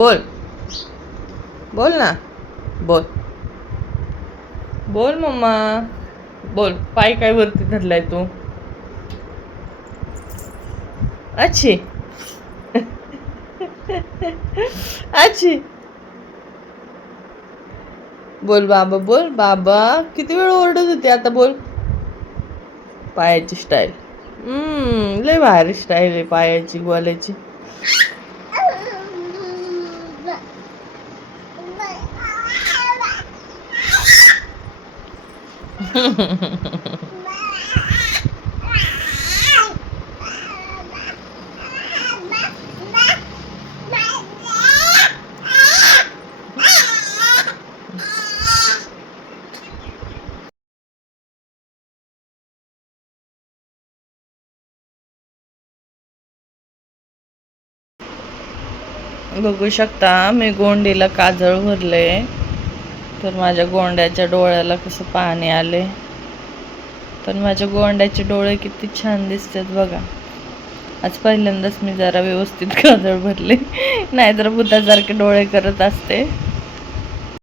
बोल बोल ना. बोल बोल मम्मा. बोल. पाय काय वरती धरलाय तू? अच्छी. अच्छी. बोल बाबा. बोल बाबा. किती वेळ ओरडत होती, आता बोल. पायाची स्टाईल. लय भारी स्टाईल आहे पायाची बोलायची. बघू शकता मी गोंडीला काजळ भरले, तर माझ्या गोंड्याच्या डोळ्याला कसं पाणी आले. पण माझ्या गोंड्याचे डोळे किती छान दिसतात बघा. आज पहिल्यांदाच मी जरा व्यवस्थित काजळ भरले, नाहीतर भूतासारखे डोळे करत असते.